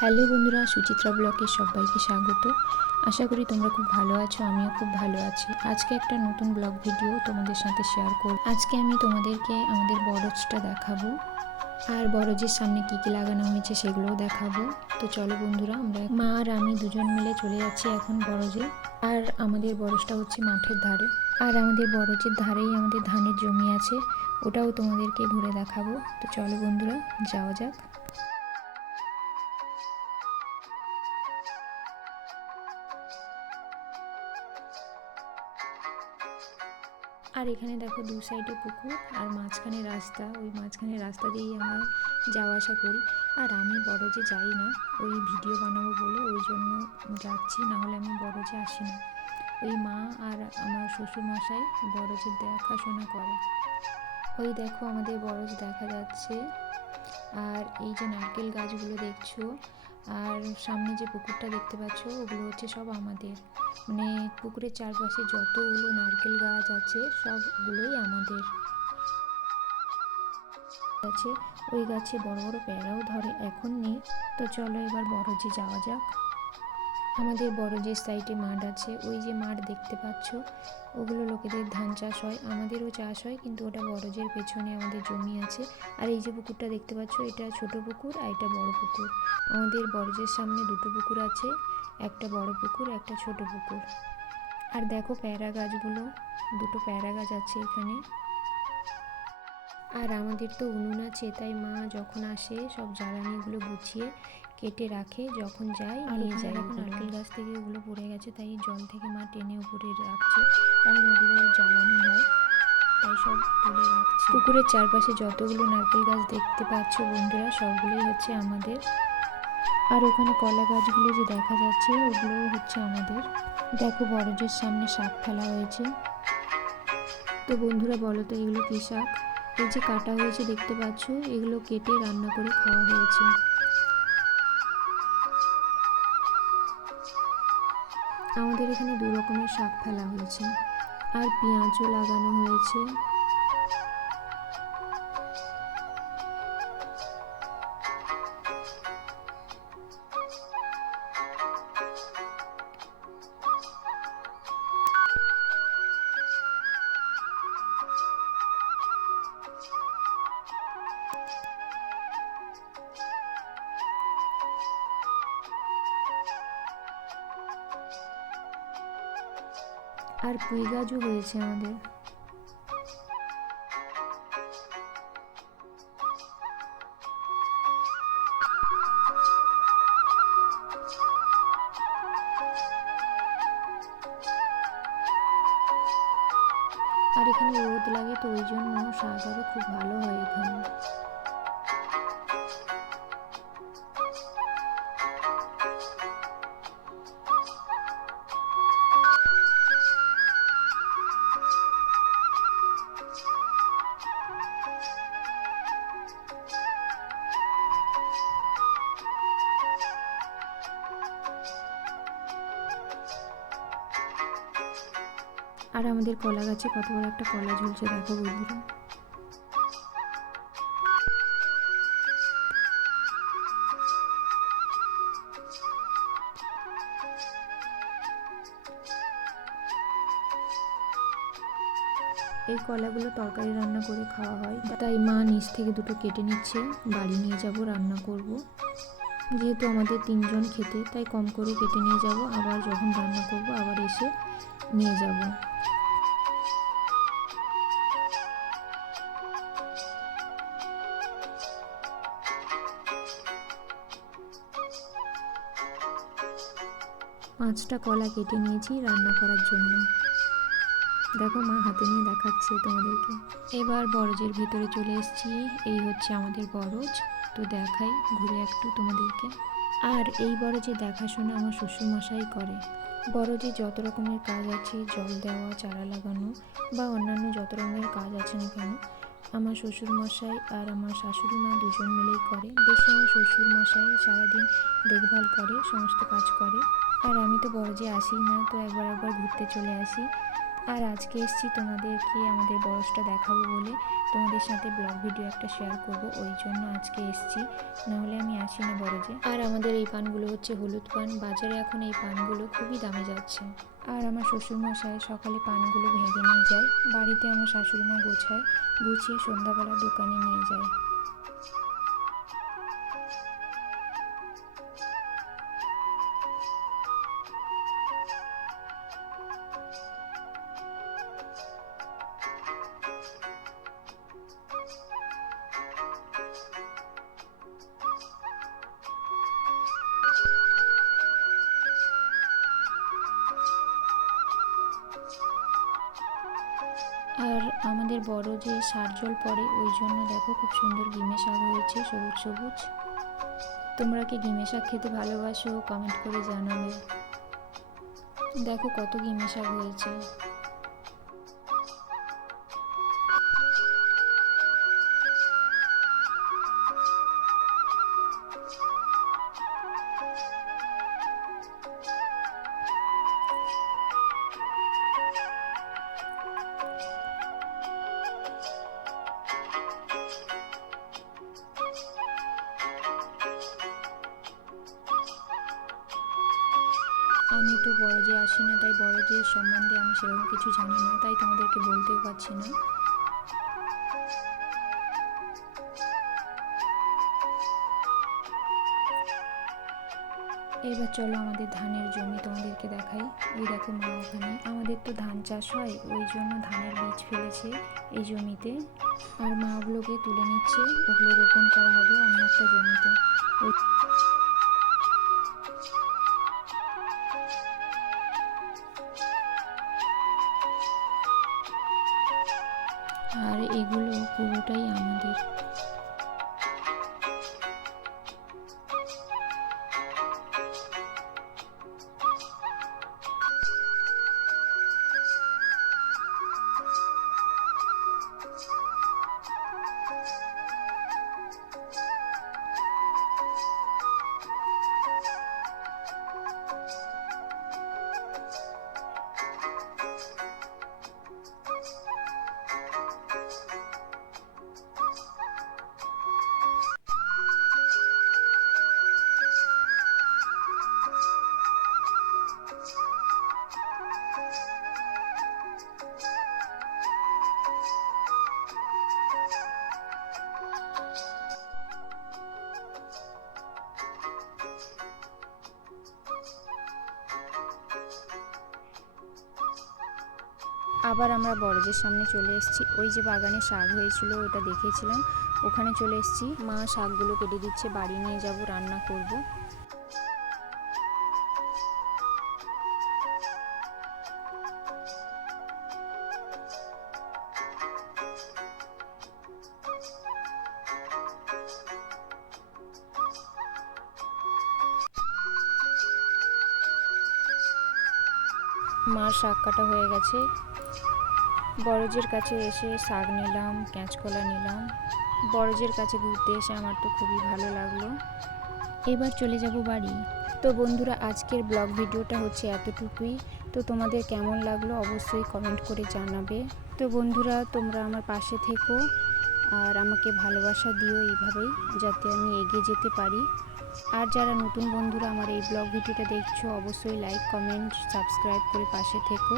Hello বন্ধুরা, সুচিত্রা ব্লকে সবাইকে স্বাগত। আশা করি তোমরা খুব ভালো আছো, আমিও খুব ভালো আছি। আজকে একটা নতুন ব্লগ ভিডিও তোমাদের সাথে শেয়ার করব। আজকে আমি তোমাদেরকে আমাদের বরজটা দেখাবো। আর বরজের সামনে কী কী লাগানো হয়েছে সেগুলোও দেখাবো। তো চলো বন্ধুরা, আমরা মা আর আমি দুজন মিলে চলে যাচ্ছি এখন বরজে আর আমাদের বরজটা হচ্ছে মাঠের ধারে। আর আমাদের বরজের ধারেই আমাদের ধানের জমি আছে। ওটাও তোমাদেরকে ঘুরে দেখাবো। তো চলো বন্ধুরা, যাওয়া যাক। আর এখানে দেখো দু সাইডে পুকুর আর মাঝখানে রাস্তা। ওই মাঝখানে রাস্তা দিয়েই আমরা যাওয়া আসা করি। আর আমি বড় যে যাই না, ওই ভিডিও বানাবো বলে ওই জন্য যাচ্ছি, নাহলে আমি বড়জে আসি না। ওই মা আর আমার শ্বশুর মশাই বড়জের দেখাশোনা করে। ওই দেখো আমাদের বরজ দেখা যাচ্ছে। আর এই যে নারকেল গাছগুলো দেখছ আর সামনে যে পুকুরটা দেখতে পাচ্ছ, ওগুলো হচ্ছে সব আমাদের। মানে পুকুরের চারপাশে যতগুলো নারকেল গাছ আছে, সবগুলোই আমাদের। আছে ওই গাছে বড় বড় প্যারাও ধরে, এখন নেই। তো চলো এবার বড় যে যাওয়া যাক। আমাদের বড় যে সাইডে মাঠ আছে, ওই যে মাঠ দেখতে পাচ্ছ, ওগুলো লোকেদের ধান চাষ হয়, আমাদেরও চাষ হয়, কিন্তু ওটা বড়জের পেছনে আমাদের জমি আছে। আর এই যে পুকুরটা দেখতে পাচ্ছ, এটা ছোট পুকুর আর এটা বড় পুকুর। আমাদের বড়জের সামনে দুটো পুকুর আছে, একটা বড় পুকুর, একটা ছোট পুকুর। আর দেখো প্যারা গাছগুলো, দুটো প্যারা গাছ আছে এখানে। আর আমাদের তো উনুন আছে, তাই মা যখন আসে সব জ্বালানিগুলো গুছিয়ে কেটে রাখে যখন যাই নিয়ে যায় নারকেল গাছ থেকে ওগুলো পড়ে গেছে তাই জল থেকে মা টেনে উপরে রাখছে। কারণ ওগুলো জ্বালানি হয় তাই সব তুলে রাখছে। পুকুরের চারপাশে যতগুলো নারকেল গাছ দেখতে পাচ্ছ বন্ধুরা সবগুলোই হচ্ছে আমাদের। আর ওখানে কলা গাছগুলো যে দেখা যাচ্ছে ওগুলো হচ্ছে আমাদের। দেখো বড়জের সামনে শাক ফেলা হয়েছে। তো বন্ধুরা বলো তো এগুলো কী শাক? এই যে কাটা হয়েছে দেখতে পাচ্ছ এগুলো কেটে রান্না করে খাওয়া হয়েছে। আমাদের এখানে দু রকমের শাক ফেলা হয়েছে। আর পেঁয়াজও লাগানো হয়েছে। আর পুঁই গাছও হয়েছে আমাদের। আর এখানে রোদ লাগে, তো ওই জন্য আরও খুব ভালো হয় এখানে। আর আমাদের কলা গাছে কত বড় একটা কলা ঝুলছে দেখো বন্ধুরা। এই কলাগুলো তরকারি রান্না করে খাওয়া হয়। তাই মা নিচ থেকে দুটো কেটে নিচ্ছে, বাড়ি নিয়ে যাব, রান্না করব। যেহেতু আমাদের তিনজন খেতে, তাই কম করে কেটে নিয়ে যাব, আবার যখন রান্না করব, আবার এসে নিয়ে যাব। পাঁচটা কলা কেটে নিয়েছি রান্না করার জন্য। দেখো মা হাতে নিয়ে দেখাচ্ছে তোমাদেরকে। এবার বরজের ভিতরে চলে এসেছি। এই হচ্ছে আমাদের বরজ। তো দেখাই ঘুরে একটু তোমাদেরকে। আর এই বরজে দেখাশোনা আমার শ্বশুরমশাই করে। বরজে যত রকমের কাজ আছে, জল দেওয়া, চারা লাগানো বা অন্যান্য যত রকমের কাজ আছে না কেন আমার শ্বশুরমশাই আর আমার শাশুড়ি মা দুজন মিলেই করে। বেশি আমার শ্বশুরমশাই সারাদিন দেখভাল করে, সমস্ত কাজ করে। আর আমি তো বরজে আসি না, তো একবার একবার ঘুরতে চলে আসি। আর আজকে এসেছি তোমাদেরকে, আমাদের বয়সটা দেখাবো বলে তোমাদের সাথে ব্লগ ভিডিও একটা শেয়ার করব। ওই জন্য আজকে এসেছি। নাহলে আমি আসি না বরজে আর আমাদের এই পানগুলো হচ্ছে হলুদ পান। বাজারে এখন এই পানগুলো খুবই দামে যাচ্ছে। আর আমার শ্বশুরমশাই সকালে পানগুলো ভেঙে নিয়ে যায়, বাড়িতে আমার শাশুড়ি মা গোছায়, গুছিয়ে সন্ধ্যাবেলা দোকানে নিয়ে যায়। আর আমাদের বড় যে সার জল পড়ে, ওই জন্য দেখো খুব সুন্দর গিমে শাক হয়েছে, সবুজ সবুজ। তোমরা কি গিমে শাক খেতে ভালোবাসো? কমেন্ট করে জানাবে। দেখো কত গিমে শাক হয়েছে। আমি তো বড়জে আসি না, তাই বড়জের সম্বন্ধে আমি সেরকম কিছু জানি না, তাই তোমাদেরকে বলতেও পারছি না। এবার চলো আমাদের ধানের জমি তোমাদেরকে দেখাই। ওই দেখো মা ওখানে। আমাদের তো ধান চাষ হয়, ওই জন্য ধানের বীজ ফেলেছে এই জমিতে। আর মা ওগুলোকে তুলে নিচ্ছে, ওগুলো রোপণ করা হবে অন্য একটা জমিতে। Thank you. আবার আমরা বড়দের সামনে চলে এসেছি। ওই যে বাগানে শাক হয়েছিল, ওটা দেখেছিলাম। ওখানে চলে এসেছি। মা শাকগুলো কেটে দিচ্ছে, বাড়ি নিয়ে যাব, রান্না করব। মার শাক কাটা হয়ে গেছে। বড়জের কাছে এসে শাক নিলাম, কাঁচকলা নিলাম। বড়জের কাছে ঘুরতে এসে আমার তো খুবই ভালো লাগল। এবার চলে যাব বাড়ি। তো বন্ধুরা, আজকের ব্লগ ভিডিওটা হচ্ছে এতটুকুই। তো তোমাদের কেমন লাগল অবশ্যই কমেন্ট করে জানাবে। তো বন্ধুরা, তোমরা আমার পাশে থেকো। আর আমাকে ভালোবাসা দিও এইভাবেই যাতে আমি এগিয়ে যেতে পারি। আর যারা নতুন বন্ধুরা আমার এই ব্লগ ভিডিওটা দেখছ, অবশ্যই লাইক কমেন্ট সাবস্ক্রাইব করে পাশে থেকো।